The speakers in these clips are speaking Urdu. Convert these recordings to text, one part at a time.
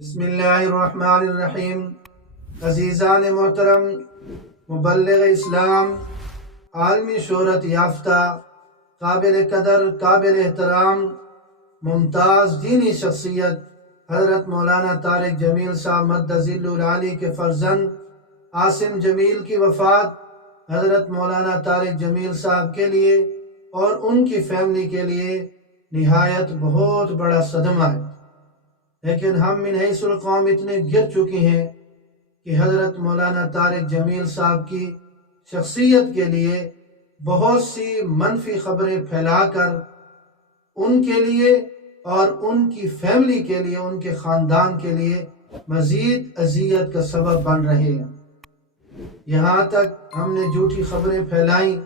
بسم اللہ الرحمن الرحیم۔ عزیزان محترم، مبلغ اسلام، عالمی شہرت یافتہ، قابل قدر، قابل احترام، ممتاز دینی شخصیت حضرت مولانا طارق جمیل صاحب مدظل العالی کے فرزند عاصم جمیل کی وفات حضرت مولانا طارق جمیل صاحب کے لیے اور ان کی فیملی کے لیے نہایت بہت بڑا صدمہ ہے، لیکن ہم من حیث القوم اتنے گر چکے ہیں کہ حضرت مولانا طارق جمیل صاحب کی شخصیت کے لیے بہت سی منفی خبریں پھیلا کر ان کے لیے اور ان کی فیملی کے لیے، ان کے خاندان کے لیے مزید اذیت کا سبب بن رہے ہیں۔ یہاں تک ہم نے جھوٹی خبریں پھیلائیں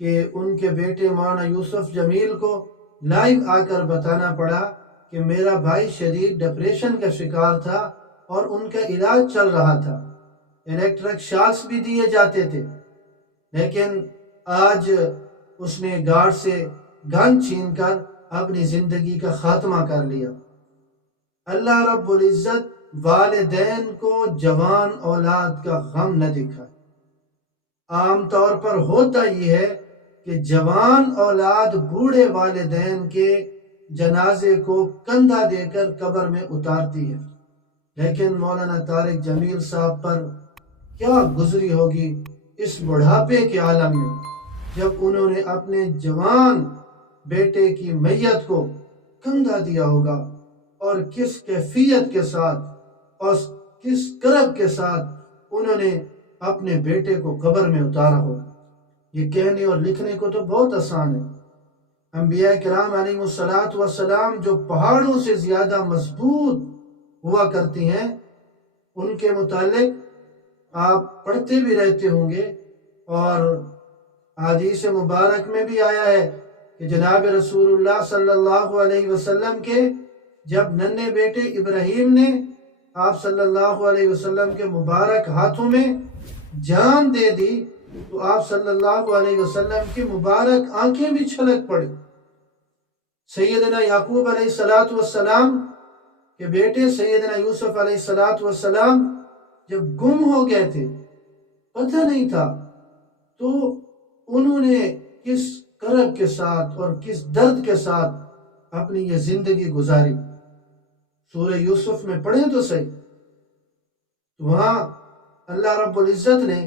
کہ ان کے بیٹے مولانا یوسف جمیل کو لائیو آ کر بتانا پڑا کہ میرا بھائی شدید ڈپریشن کا شکار تھا اور ان کا علاج چل رہا تھا، الیکٹرک شاکس بھی دیے جاتے تھے، لیکن آج اس نے گارڈ سے گن چھین کر اپنی زندگی کا خاتمہ کر لیا۔ اللہ رب العزت والدین کو جوان اولاد کا غم نہ دکھائے۔ عام طور پر ہوتا یہ ہے کہ جوان اولاد بوڑھے والدین کے جنازے کو کندھا دے کر قبر میں اتارتی ہے، لیکن مولانا طارق جمیل صاحب پر کیا گزری ہوگی اس بڑھاپے کے عالم میں، جب انہوں نے اپنے جوان بیٹے کی میت کو کندھا دیا ہوگا، اور کس کیفیت کے ساتھ اور کس کرب کے ساتھ انہوں نے اپنے بیٹے کو قبر میں اتارا ہوگا۔ یہ کہنے اور لکھنے کو تو بہت آسان ہے۔ انبیاء کرام علیہ السلام جو پہاڑوں سے زیادہ مضبوط ہوا کرتی ہیں، ان کے متعلق آپ پڑھتے بھی رہتے ہوں گے، اور حدیث مبارک میں بھی آیا ہے کہ جناب رسول اللہ صلی اللہ علیہ وسلم کے جب ننھے بیٹے ابراہیم نے آپ صلی اللہ علیہ وسلم کے مبارک ہاتھوں میں جان دے دی تو آپ صلی اللہ علیہ وسلم کی مبارک آنکھیں بھی چھلک پڑی۔ سیدنا یعقوب علیہ السلام کے بیٹے سیدنا یوسف علیہ السلام جب گم ہو گئے تھے، پتہ نہیں تھا، تو انہوں نے کس کرب کے ساتھ اور کس درد کے ساتھ اپنی یہ زندگی گزاری۔ سورہ یوسف میں پڑھیں تو صحیح، وہاں اللہ رب العزت نے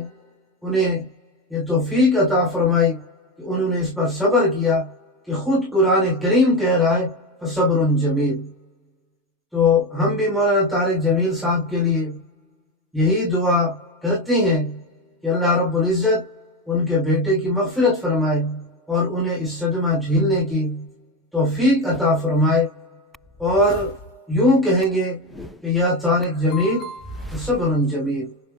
انہیں یہ توفیق عطا فرمائی کہ انہوں نے اس پر صبر کیا کہ خود قرآن کریم کہہ رہا ہے فصبر جمیل۔ تو ہم بھی مولانا طارق جمیل صاحب کے لیے یہی دعا کرتے ہیں کہ اللہ رب العزت ان کے بیٹے کی مغفرت فرمائے اور انہیں اس صدمہ جھیلنے کی توفیق عطا فرمائے، اور یوں کہیں گے کہ یا طارق جمیل صبر جمیل۔